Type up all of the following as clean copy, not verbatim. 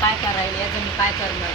काय करायला याचं मी काय करणार.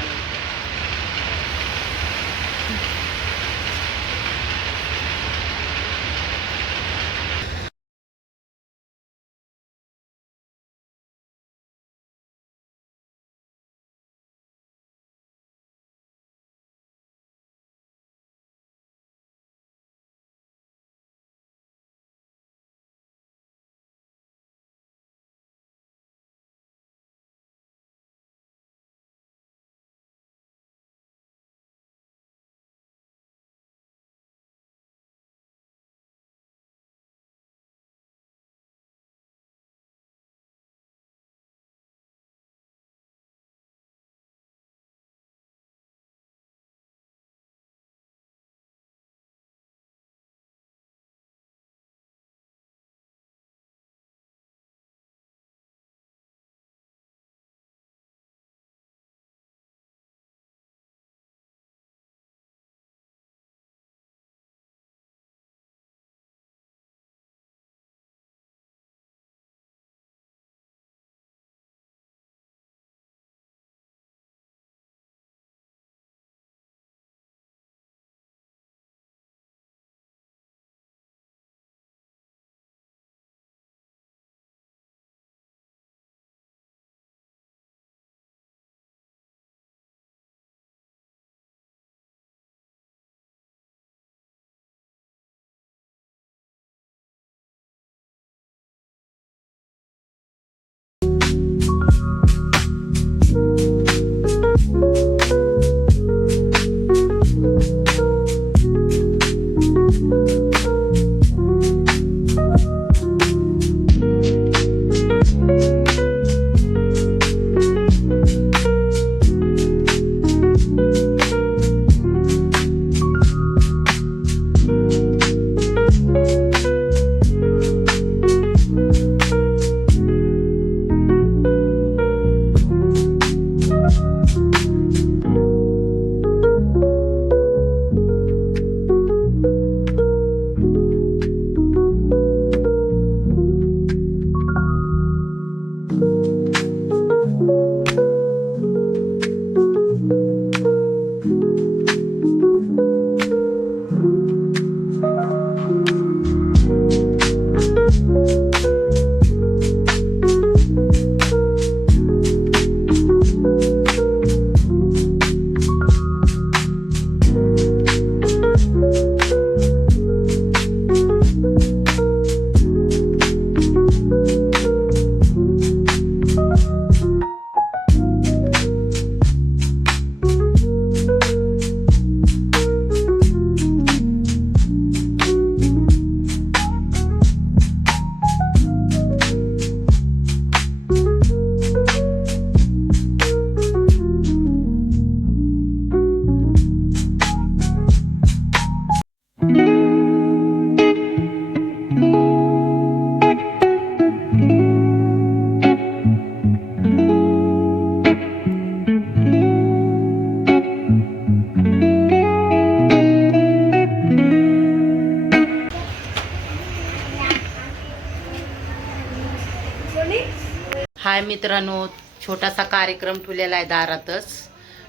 हाय मित्रांनो, छोटासा कार्यक्रम ठेवलेला आहे दारातच,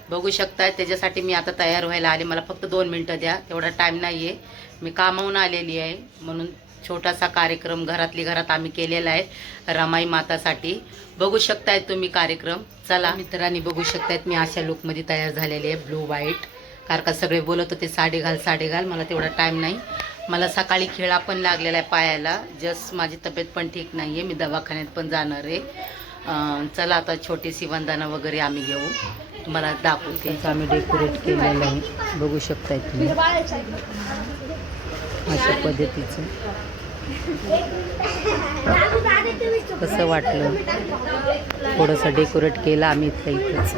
बघू शकताय. त्याच्यासाठी मी आता तयार व्हायला आले. मला फक्त 2 मिनटं द्या, तेवढा टाईम नाही आहे. मी कामावून आलेली आहे, म्हणून छोटासा कार्यक्रम घरातली घरात आम्ही केलेला आहे रमाई मातासाठी. बघू शकताय तुम्ही कार्यक्रम. चला मित्रांनी, बघू शकतायत मी अशा लुकमध्ये तयार झालेली आहे, ब्लू व्हाईट. कारण का सगळे बोलत होते साडी घाल साडी घाल, मला तेवढा टाईम नाही. मला सकाळी खेळा पण लागलेला आहे पायाला. जस्ट माझी तब्येत पण ठीक नाही आहे, मी दवाखान्यात पण जाणार आहे. चला आता छोटीशी वंदना वगैरे आम्ही घेऊ, तुम्हाला दाखवते. आम्ही डेकोरेट केलेलं आहे, बघू शकताय तुम्ही अशा पद्धतीचं. कसं वाटलं, थोडंसं डेकोरेट केलं आम्ही इथंच.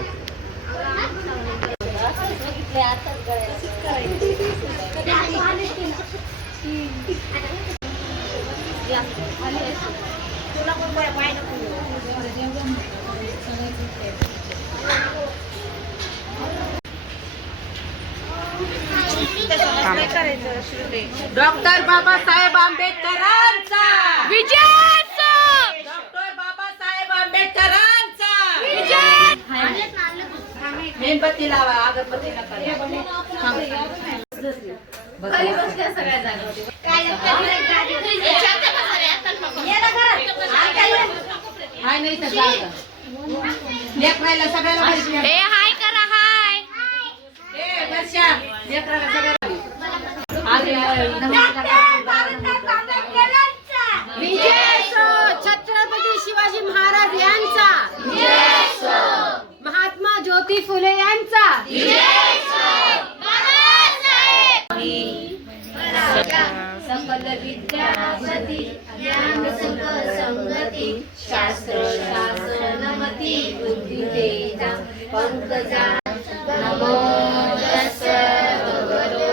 डॉक्टर बाबासाहेब आंबेडकरांचा विजय. डॉक्टर बाबासाहेब आंबेडकरांचा विजय. मेणबत्ती लावा, अगरबत्ती नका. हाय नाही तर लेकरायला सगळ्याला हाय करा. हाय वर्षा लेकराला सगळ्याला छत्रपती शिवाजी महाराज यांचा, महात्मा ज्योती फुले यांचा, सकल विद्यापती ज्ञान सुख संगती शास्त्र शासनमती बुद्धी तेजा पंकजा नमो तस्स भगवतो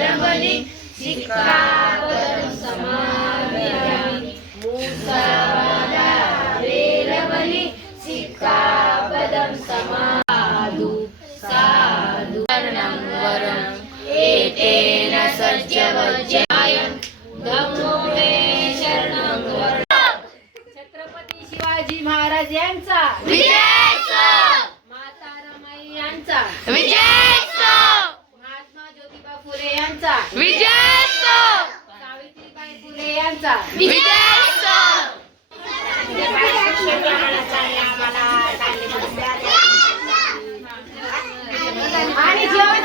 रमणी शिक्षापदं समादयामि मूसावादा वेरमणि शिक्षापदं समादु साधु शरणं वरम् एतेन सज्जवज्जायं धम्मो मे शरणं वरम्. छत्रपती शिवाजी महाराज यांचा विजय. माता रमाई यांचा विजय. महात्मा ज्योतिबा फुले यांचा विजय. सावित्रीबाई फुले यांचा विजय. आणि जेवण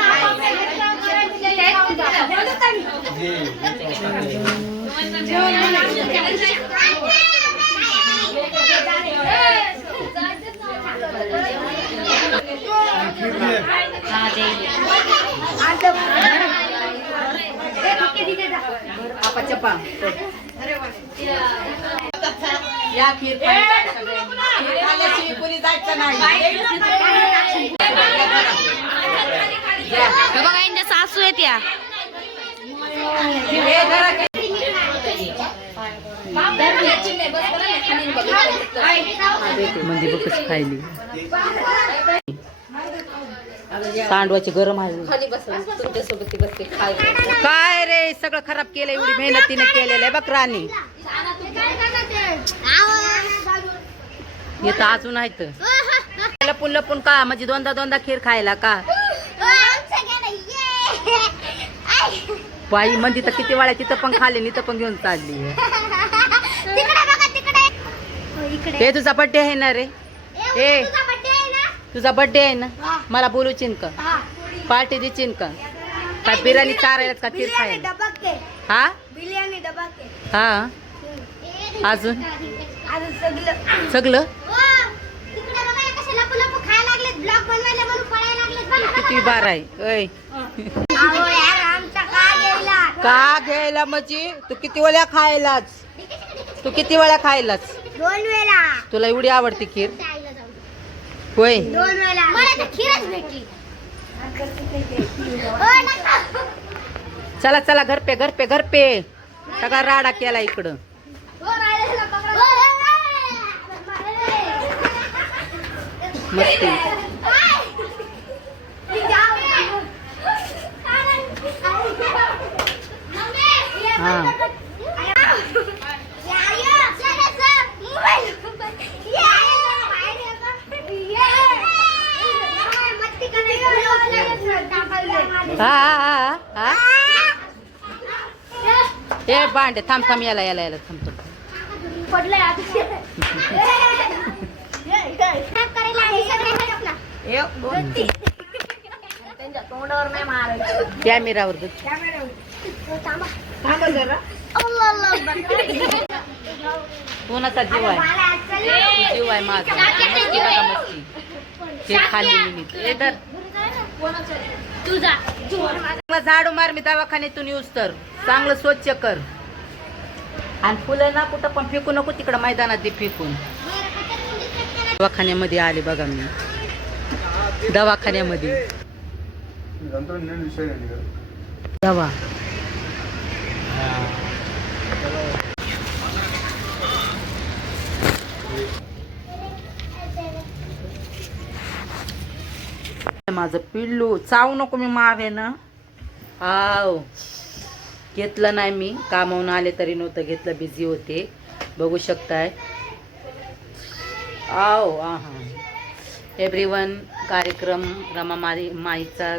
या खीर खाल्ल्याशिवाय कोणी जायचं नाही. बघा यांच्या सासू आहेत या. म्हणजे बघ कशी खायली. सांडवाची गरम आहे. खाली बसून तुमच्यासोबत बसते खाय. काय रे सगळं खराब केलं, एवढी मेहनतीने केलेलं आहे बघ राणी. येतं अजून आहेत लपून लपून का, म्हणजे दोनदा दोनदा खीर खायला का. बाई म्हणजे तर किती वेळा तिथं पण खाल्ली, तिथं पण घेऊन चालली. हे तुझा बड्डे आहे ना रे. हे तुझा बड्डे आहे ना, मला बोलूचिन का, पार्टी देशील का, काय बिर्याणी चारायला का खीर खायला. हा हा अजून सगळं किती बार आहे. ऐ का घ्यायला म्हणजे तू किती वेळा खायलाच, तू किती वेळा खायलाच. 2 वेळा. तुला एवढी आवडती खीर होय. 2 वेळा मला तर खीरच भेटली. चला चला घर पे घर पे घर पे. सगळा राडा केला इकडं. मस्ती. हा हा हा. हे भांडे थांब थांब, याला याला याला थांबतो. कॅमेरावर कोणाचा जीव आहे, जीव आहे माझा. मस्ती बघा मस्ती. ते खाली मी तर झाडू मार, मी दवाखान्यातून येऊस तर चांगलं स्वच्छ कर. आणि फुलं ना कुठं पण फेकू नको, तिकडं मैदानात दे फेकून. दवाखान्यामध्ये आले बघा मी, दवाखान्यामध्ये दवा. माझं पिल्लू चावू नको, मी मावे ना आव घेतलं नाही मी, कामावून आले तरी नव्हतं घेतलं, बिझी होते. बघू शकताय. आव हा एव्हरीवन, कार्यक्रम माईचा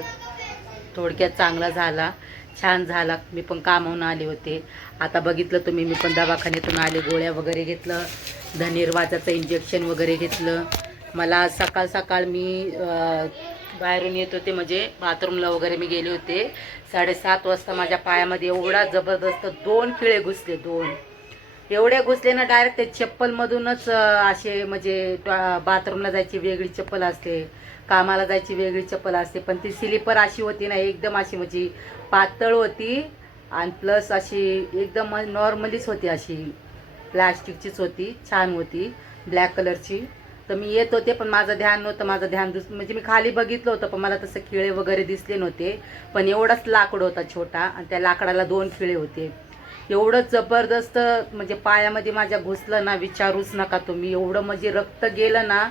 थोडक्यात चांगला झाला, छान झाला. मी पण कामावून आले होते. आता बघितलं तुम्ही, मी पण दवाखान्यातून आले, गोळ्या वगैरे घेतलं, धनुर्वाताचं इंजेक्शन वगैरे घेतलं. मला सकाळ सकाळ मी बाहेरून येत होते, म्हणजे बाथरूमला वगैरे मी गेले होते. 7:30 वाजता माझ्या पायामध्ये एवढा जबरदस्त 2 खिळे घुसले, 2 एवढे घुसले ना, डायरेक्ट ते चप्पलमधूनच असे, म्हणजे बाथरूमला जायची वेगळी चप्पल असते, कामाला जायची वेगळी चप्पल असते, पण ती स्लीपर अशी होती ना, एकदम अशी म्हणजे पातळ होती आणि प्लस अशी एकदम नॉर्मलीच होती, अशी प्लॅस्टिकचीच होती, छान होती, ब्लॅक कलरची. तर मी येत होते, पण माझं ध्यान नव्हतं, माझं ध्यान म्हणजे मी खाली बघितलं होतं, पण मला तसं खिळे वगैरे दिसले नव्हते. पण एवढाच लाकूड होता छोटा, आणि त्या लाकडाला 2 खिळे होते. एवढं जबरदस्त म्हणजे पायामध्ये माझ्या घुसलं ना, विचारूच नका तुम्ही. एवढं म्हणजे रक्त गेलं ना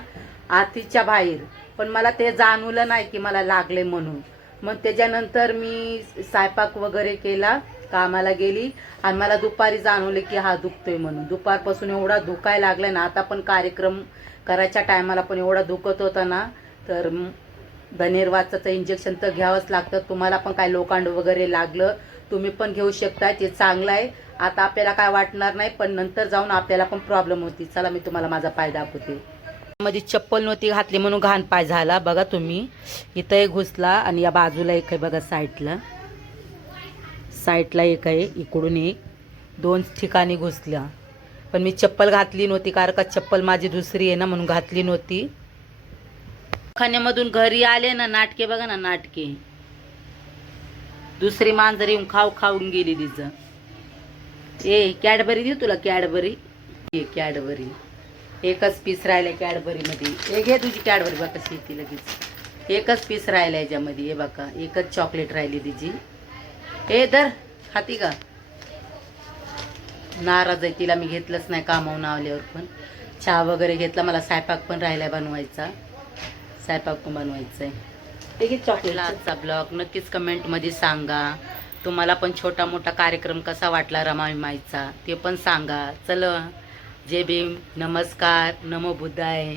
आतीच्या बाहेर, पण मला ते जाणवलं नाही की मला लागले म्हणून. मग त्याच्यानंतर मी स्वयंपाक वगैरे केला, कामाला गेली, आणि मला दुपारी जाणवलं की हा दुखतोय म्हणून. दुपारपासून एवढा दुखायला लागला ना, आता पण कार्यक्रम करायच्या टायमाला पण एवढा दुखत होता ना, तर धनुर्वाताचं इंजेक्शन तर घ्यावंच लागतं. तुम्हाला पण काय लोखंड वगैरे लागलं, तुम्ही पण घेऊ शकता, ते चांगलं आहे. आता आपल्याला काय वाटणार नाही, पण नंतर जाऊन आपल्याला पण प्रॉब्लेम होती. चला मी तुम्हाला माझा पाय दाखवते. मध्ये चप्पल नव्हती घातली म्हणून घाण पाय झाला. बघा तुम्ही, इथं एक घुसला आणि या बाजूला एक आहे बघा, साईडला एक आहे, इकडून एक, 2 ठिकाणी घुसल्या. पण मी चप्पल घातली नव्हती, कारण का चप्पल माझी दुसरी आहे ना, म्हणून घातली नव्हती. खाण्यामधून घरी आले ना, नाटके बघा ना, नाटके. दुसरी मांजर येऊन खाऊन गेली तिचं. ए कॅडबरी देऊ तुला, कॅडबरी, कॅडबरी एकच पीस राहिलाय कॅडबरीमध्ये. हे घे तुझी कॅडबरी, बघा कशी ती लगेच. एकच पीस राहिलाय याच्यामध्ये, हे बघा, एकच चॉकलेट राहिली तिची. हे दर खाती का? नाराज आहे, तिला मी घेतलंच नाही कामावून आल्यावर. पण चहा वगैरे घेतला, मला स्वयंपाक पण राहिलाय बनवायचा, स्वयंपाक पण बनवायचा आहे. ठीक आहे. चॉकलेट. आजचा ब्लॉग नक्कीच कमेंटमध्ये सांगा. तुम्हाला पण छोटा मोठा कार्यक्रम कसा वाटला रमामाईचा ते पण सांगा. चल, जय भीम, नमस्कार, नमो बुद्धाय.